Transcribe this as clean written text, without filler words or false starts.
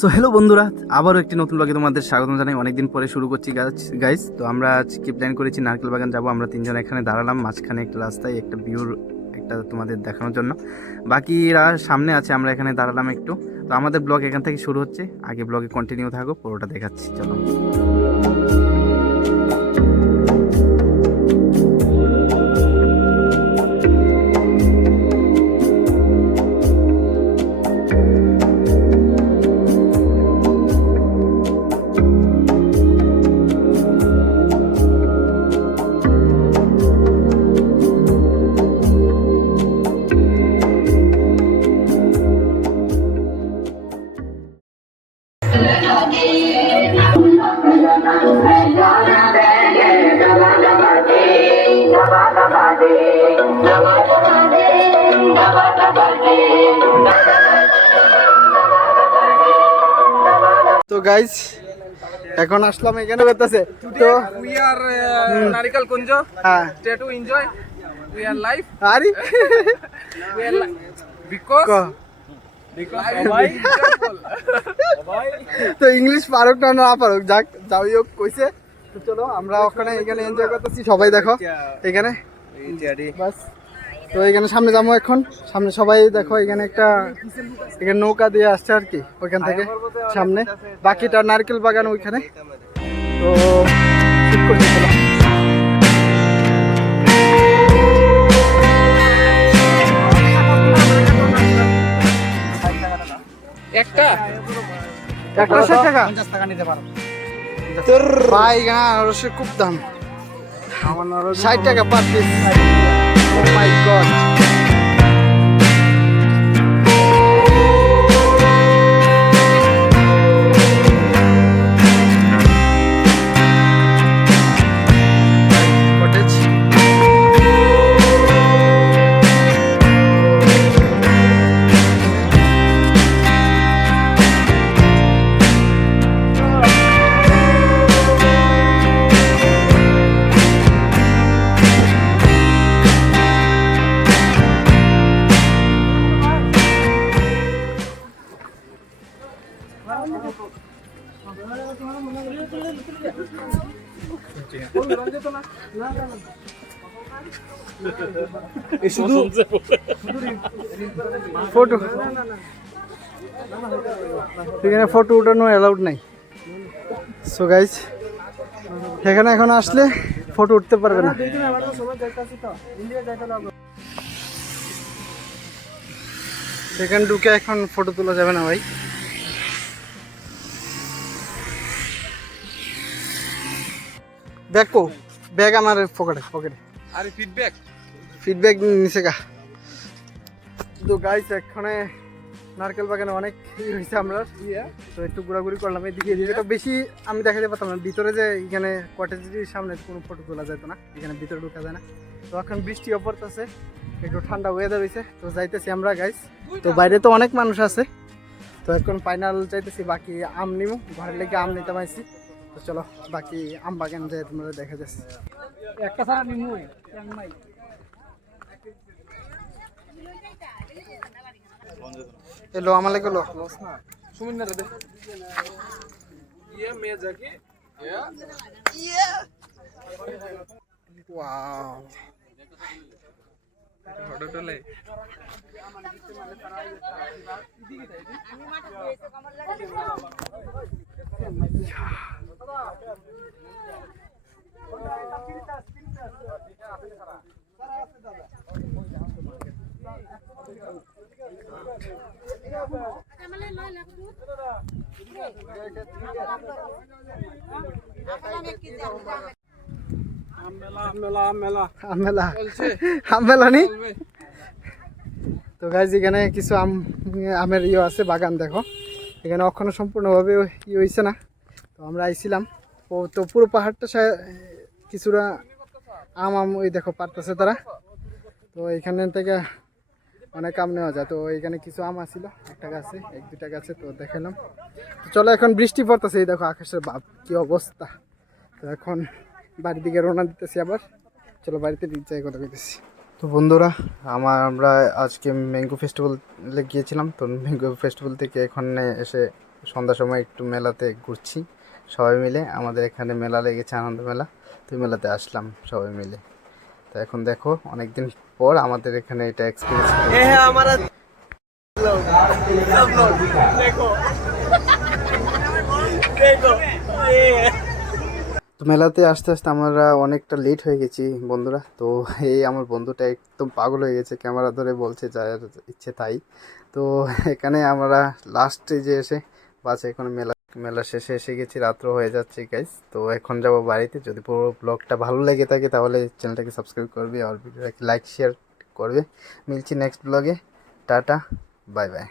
So hello বন্ধুরা, আবারও একটি নতুন ব্লগে তোমাদের স্বাগতম জানাই। অনেকদিন পরে শুরু করছি গাইস। তো আমরা আজকে প্ল্যান করেছি নারকেল বাগান যাব। আমরা তিনজন এখানে দাঁড়ালাম মাঝখানে একটা রাস্তায়, একটা ভিউর একটা তোমাদের দেখানোর জন্য। বাকিরা সামনে আছে, আমরা এখানে দাঁড়ালাম একটু। তো আমাদের ব্লগ এখান থেকে শুরু হচ্ছে। আগে ব্লগে কন্টিনিউ থাকো, পুরোটা দেখাচ্ছি, চলো। তো গাইস এখন আসলাম এখানে করতেছে। তো we are Narikal Kunjo. হ্যাঁ Stay to enjoy. We are live. আরে We are live because সবাই তো ইংলিশ পারুক না পারুক, যাক যাই হোক কইছে। তো চলো আমরা ওখানে এখানে এনজয় করতেছি, সবাই দেখো এখানে বাস। তো এখানে সামনে যাবো এখন, সামনে সবাই দেখো এখানে একটা এখানে নৌকা দিয়ে আসছে আর কি ওইখান থেকে সামনে। বাকিটা নারকেল বাগান ওইখানে। তো ঠিক করছি, চলো। একটা 60 টাকা 50 টাকা নিতে পারো। তোর ভাই আনারসের খুব দাম, 60 টাকা পার পিস। ও মাই গড। ফটো এখানে ফটো উঠানো অ্যালাউড নাই। সো গাইজ এখানে এখন আসলে ফটো উঠতে পারবে না। সেখানে ঢুকে এখন ফটো তোলা যাবে না ভাই। ব্যাগ কো, ব্যাগ আমার পকেটে। আরে ফিডব্যাক নিচে গা। তো গাইস এখানে নারকেল বাগানে অনেক হয়েছে আমরা, তো একটু ঘোরাঘুরি করলাম এদিকে। এটা বেশি আমি দেখাতে পারতাম না, ভিতরে যে এখানে কটেজের সামনে কোনো ফটো তোলা যেত না, এখানে ভিতরে ঢোকা যায় না। তো এখন বৃষ্টিও পড়তেছে, একটু ঠান্ডা ওয়েদার হয়েছে। তো যাইতেছি আমরা গাইস। তো বাইরে তো অনেক মানুষ আছে, তো এখন ফাইনাল চাইতেছি। বাকি আম নিমু, ঘরের লেগে আম নিতে পারছি। তো চলো বাকি আম বাগান যাই তোমরা দেখা যাচ্ছে। একটা সারা নিমু এলো আমার লাগে লো সুমিন না রে ये मैं जाके ওয়াও ফটো তোলে আমেলা নি। তো গাইজ এখানে কিছু আমের ইয়ে আছে, বাগান দেখো এখানে এখনো সম্পূর্ণভাবে ইয়ে হয়েছে না। তো আমরা আইছিলাম, তো পুরো পাহাড়টা কিছুটা আম ওই দেখো পারতেছে তারা। তো এখানে থেকে অনেক আম নেওয়া যায়। তো এখানে কিছু আম আসছিল, একটা গাছে, এক দুটা গাছে। তো দেখালাম। তো চলো এখন বৃষ্টি পড়তেছে, এই দেখো আকাশের ভাব কি অবস্থা। তো এখন বাড়ির দিকে রওনা দিতেছি আবার। চলো বাড়িতে যাই, কথা কইতেছি। তো বন্ধুরা আমরা আজকে ম্যাঙ্গো ফেস্টিভ্যালে গিয়েছিলাম। তো ম্যাঙ্গো ফেস্টিভ্যাল থেকে এখানে এসে সন্ধ্যার সময় একটু মেলাতে ঘুরছি সবাই মিলে। আমাদের এখানে মেলা লেগেছে, আনন্দ মেলা। তো মেলাতে আসলাম সবাই মিলে। তো এখন দেখো অনেকদিন পর আমাদের এখানে এটা এক্সপিরিয়েন্স। তো মেলাতে আসতে আসতে আমরা অনেকটা লেট হয়ে গেছি বন্ধুরা। তো এই আমার বন্ধুটা একদম পাগল হয়ে গেছে, ক্যামেরা ধরে বলছে যার ইচ্ছে তাই। তো এখানে আমরা লাস্টে যে এসে বাস এখন মেলা মেলা শেষে এসে গেছি, রাত্র হয়ে যাচ্ছে গাইস। তো এখন যাব বাড়িতে। যদি পুরো ব্লগটা ভালো লেগে থাকে তাহলে চ্যানেলটাকে সাবস্ক্রাইব করবে আর ভিডিওটাকে লাইক শেয়ার করবে। মিলছি নেক্সট ব্লগে। Tata, bye bye.